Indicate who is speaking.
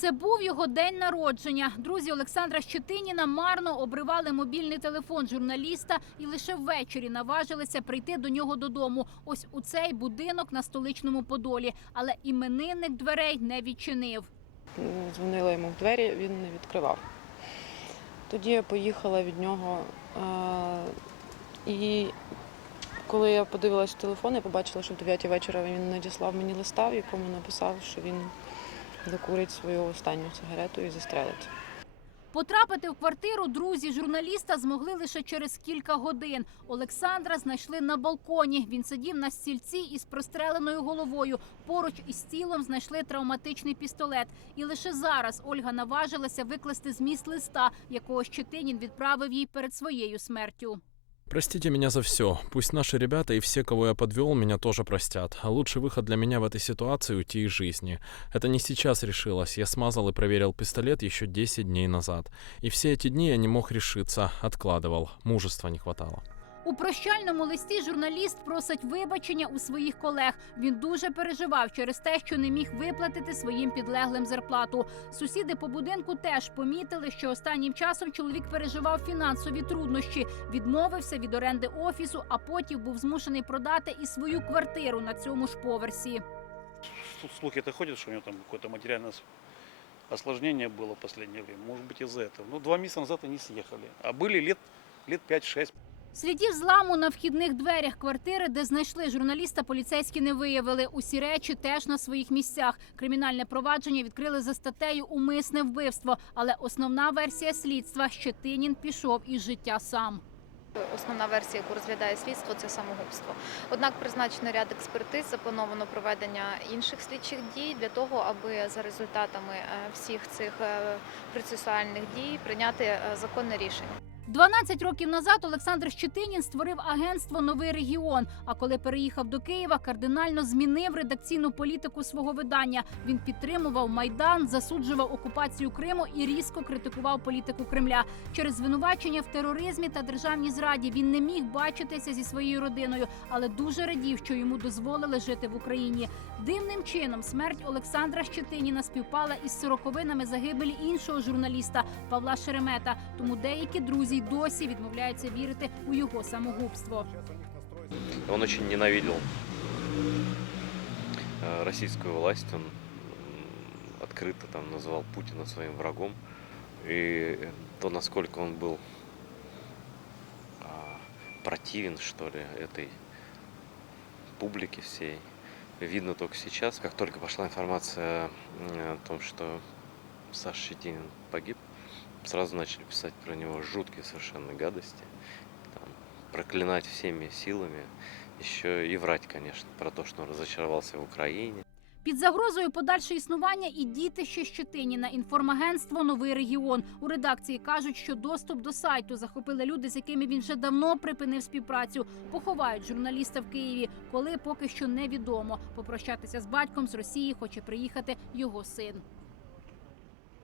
Speaker 1: Це був його день народження. Друзі Олександра Щетиніна марно обривали мобільний телефон журналіста і лише ввечері наважилися прийти до нього додому. Ось у цей будинок на столичному Подолі. Але іменинник дверей не відчинив.
Speaker 2: Дзвонила йому в двері, він не відкривав. Тоді я поїхала від нього. е, І коли я подивилась в телефон, я побачила, що в 9 вечора він надіслав мені листа, в якому написав, що він закурить свою останню сигарету і застрелиться.
Speaker 1: Потрапити в квартиру друзі журналіста змогли лише через кілька годин. Олександра знайшли на балконі. Він сидів на стільці із простреленою головою. Поруч із тілом знайшли травматичний пістолет. І лише зараз Ольга наважилася викласти зміст листа, якого Щетинін відправив їй перед своєю смертю.
Speaker 3: Простите меня за все. Пусть наши ребята и все, кого я подвел, меня тоже простят. А лучший выход для меня в этой ситуации уйти из жизни. Это не сейчас решилось. Я смазал и проверил пистолет еще 10 дней назад. И все эти дни я не мог решиться, откладывал. Мужества не хватало.
Speaker 1: У прощальному листі журналіст просить вибачення у своїх колег. Він дуже переживав через те, що не міг виплатити своїм підлеглим зарплату. Сусіди по будинку теж помітили, що останнім часом чоловік переживав фінансові труднощі, відмовився від оренди офісу, а потім був змушений продати і свою квартиру на цьому ж поверсі.
Speaker 4: Тут слухи-то ходят, что у него там какое-то материальное ос- осложнение было в последнее время. Может быть из-за этого. Ну, два месяца назад они съехали. А были лет, лет 5-6.
Speaker 1: Слідів зламу на вхідних дверях квартири, де знайшли журналіста, поліцейські не виявили. Усі речі теж на своїх місцях. Кримінальне провадження відкрили за статтею Умисне вбивство. Але основна версія слідства Щетинін пішов із життя сам.
Speaker 5: Основна версія, яку розглядає слідство, це самогубство. Однак призначено ряд експертиз, заплановано проведення інших слідчих дій для того, аби за результатами е, всіх цих е, процесуальних дій прийняти е, законне рішення.
Speaker 1: 12 років назад Олександр Щетинін створив агентство Новий регіон. А коли переїхав до Києва, кардинально змінив редакційну політику свого видання. Він підтримував майдан, засуджував окупацію Криму і різко критикував політику Кремля. Через звинувачення в тероризмі та державній зраді він не міг бачитися зі своєю родиною, але дуже радів, що йому дозволили жити в Україні. Дивним чином смерть Олександра Щетиніна співпала із сороковинами загибелі іншого журналіста Павла Шеремета. Тому деякі друзі й досі відмовляються вірити у його самогубство.
Speaker 6: Он очень ненавидел э, российскую власть, он м, открыто там называл Путина своим врагом. И то, насколько он был а, противен, что ли, этой публике всей, видно только сейчас. Как только пошла информация м, о том, что Саша Щетинин погиб, сразу начали писать про него жуткие совершенно гадости, там, проклинать всеми силами, еще и врать, конечно, про то, что он разочаровался в Украине.
Speaker 1: Під загрозою подальше існування і діти ще Щетиніна. Інформагентство Новий регіон у редакції кажуть, що доступ до сайту захопили люди, з якими він вже давно припинив співпрацю. Поховають журналіста в Києві, коли поки що невідомо. Попрощатися з батьком з Росії хоче приїхати його син.